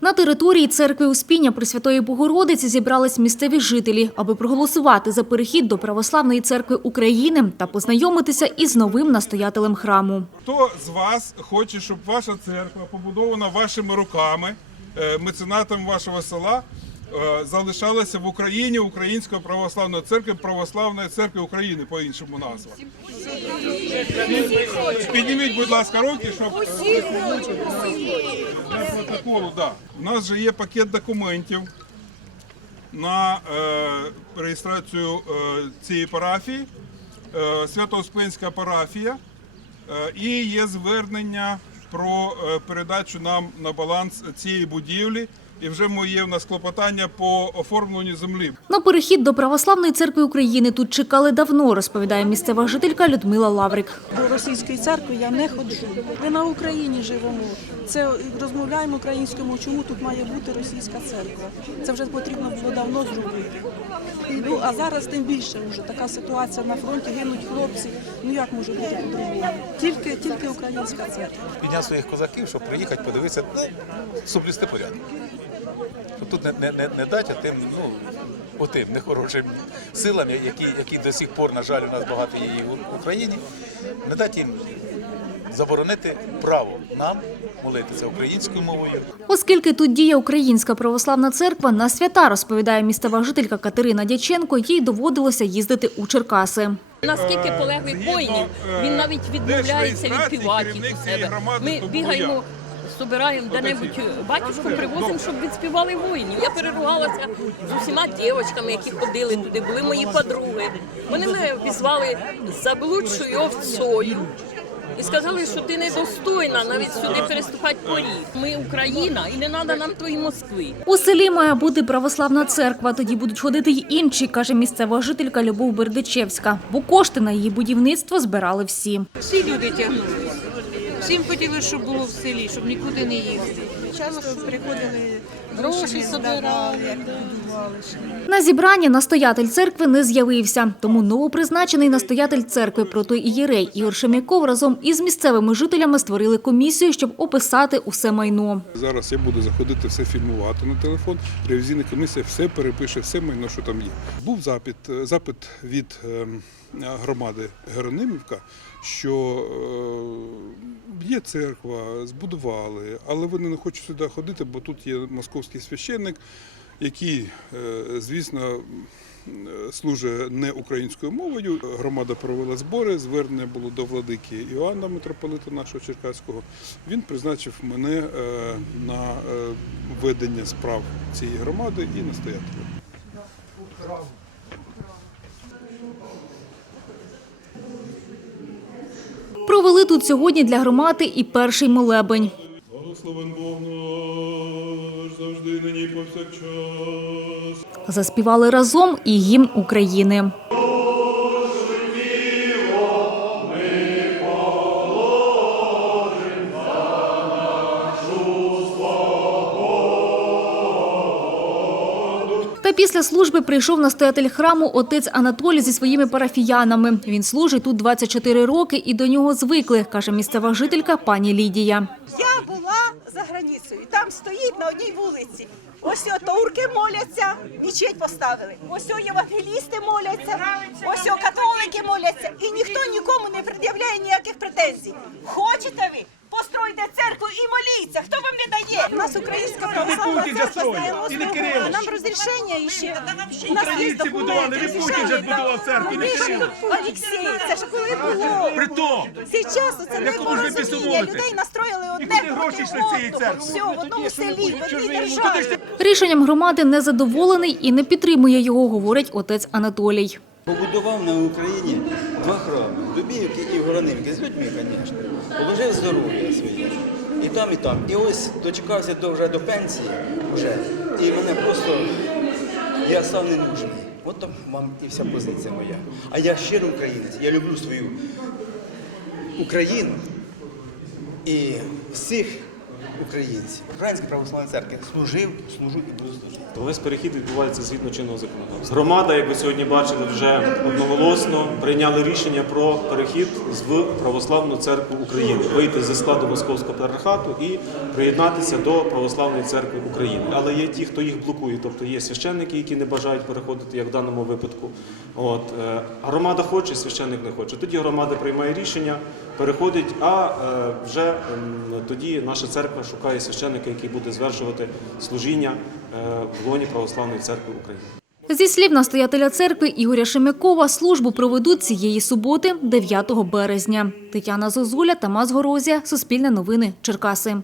На території церкви Успіння Пресвятої Богородиці зібрались місцеві жителі, аби проголосувати за перехід до Православної церкви України та познайомитися із новим настоятелем храму. Хто з вас хоче, щоб ваша церква, побудована вашими руками, е, меценатом вашого села, е, залишалася в Україні Української православної церкви, Православної церкви України по-іншому назва? Підніміть, будь ласка, руки, щоб протоколу. Да. У нас же є пакет документів на е, реєстрацію е, цієї парафії, е, Свято-Успенська парафія, е, і є звернення про е, передачу нам на баланс цієї будівлі. І вже моє в нас клопотання по оформленню землі. На перехід до Православної церкви України тут чекали давно, розповідає місцева жителька Людмила Лаврик. Російської церкви я не ходжу. Ми на Україні живемо. Це розмовляємо українською. Чому тут має бути російська церква? Це вже потрібно було давно зробити. Ну а зараз тим більше вже така ситуація на фронті. Гинуть хлопці. Ну як може бути по-другому? Тільки тільки українська церква. підняв своїх козаків, щоб приїхати, подивитися, ну, соблюсти порядок. Тут не, не, не, не дати тим, ну, отим нехорошим силам, які, які до сих пор, на жаль, у нас багато є і в Україні, не дати їм заборонити право нам молитися українською мовою. Оскільки тут діє Українська православна церква, на свята, розповідає місцева жителька Катерина Дяченко, їй доводилося їздити у Черкаси. Наскільки полеглих воїнів, він навіть відмовляється від керівник у себе. Ми бігаємо, збираємо де-небудь батюшку, привозимо, щоб відспівали воїнів. Я переругалася з усіма дівчатками, які ходили туди, були мої подруги. Вони мене обізвали заблудшою овцою. І сказали, що ти недостойна навіть сюди переступати поріг. Ми Україна, і не треба нам тої Москви. У селі має бути православна церква, тоді будуть ходити й інші, каже місцева жителька Любов Бердичевська, бо кошти на її будівництво збирали всі. Всі люди тягнулися. Всім хотілося, щоб було в селі, щоб нікуди не їхати. Часто приходили Гроші собирали. На зібранні настоятель церкви не з'явився, тому новопризначений настоятель церкви протоієрей Ігор Шемяков разом із місцевими жителями створили комісію, щоб описати усе майно. Зараз я буду заходити все фільмувати на телефон. Ревізійна комісія все перепише, все майно, що там є. Був запит, е, запит від ем, громади Геронимівка, що е, є церква, збудували, але вони не хочуть сюди ходити, бо тут є московський священник, який, е, звісно, е, служить не українською мовою. Громада провела збори, звернення було до владики Іоанна, митрополита нашого Черкаського. Він призначив мене е, на ведення справ цієї громади і настоятеля. Провели тут сьогодні для громади і перший молебень. Благословен Бог наш завжди нині повсякчас. Заспівали разом і гімн України. Та після служби прийшов настоятель храму отець Анатолій зі своїми парафіянами. Він служить тут 24 роки і до нього звикли, каже місцева жителька пані Лідія. Я була за границею, там стоїть на одній вулиці. Ось турки моляться, мічеть поставили. Ось євангелісти моляться, ось католики моляться. І ніхто нікому не пред'являє ніяких претензій. Хочете ви? Постройте церкву і моліться. Хто вам не нас українська православна церква стає а нам розрішення іще. У нас є документи, розрішення. церкву, Олексій, це ж коли було? Притом, Сейчас це не Якому ж ви порозуміння. Людей настроїли одне куди гроші проти йшли цієї одного. церкви? Все, в одному селі, в одній державі. Рішенням громади не задоволений і не підтримує його, говорить отець Анатолій. Побудував на Україні два храми Дубіївки і Горанивки. З людьми, звісно. Положив здоров'я. І там, і там. І ось дочекався до, вже до пенсії, вже, і мене просто я став ненужний. От там вам і вся позиція моя. А я щирий українець, я люблю свою Україну і всіх українці. Українська православна церква служив, служу і буду служити. Весь перехід відбувається згідно чинного законодавства. Громада, як ви сьогодні бачили, вже одноголосно прийняли рішення про перехід в Православну церкву України, вийти зі складу Московського патріархату і приєднатися до Православної церкви України. Але є ті, хто їх блокує, тобто є священники, які не бажають переходити, як в даному випадку. От е, громада хоче, священник не хоче. Тоді громада приймає рішення, переходить. А е, вже тоді наша церква шукає священника, який буде звершувати служіння е, в лоні Православної церкви України. Зі слів настоятеля церкви Ігоря Шемякова, службу проведуть цієї суботи, 9 березня. Тетяна Зозуля, Тамас Горозія, Суспільне новини, Черкаси.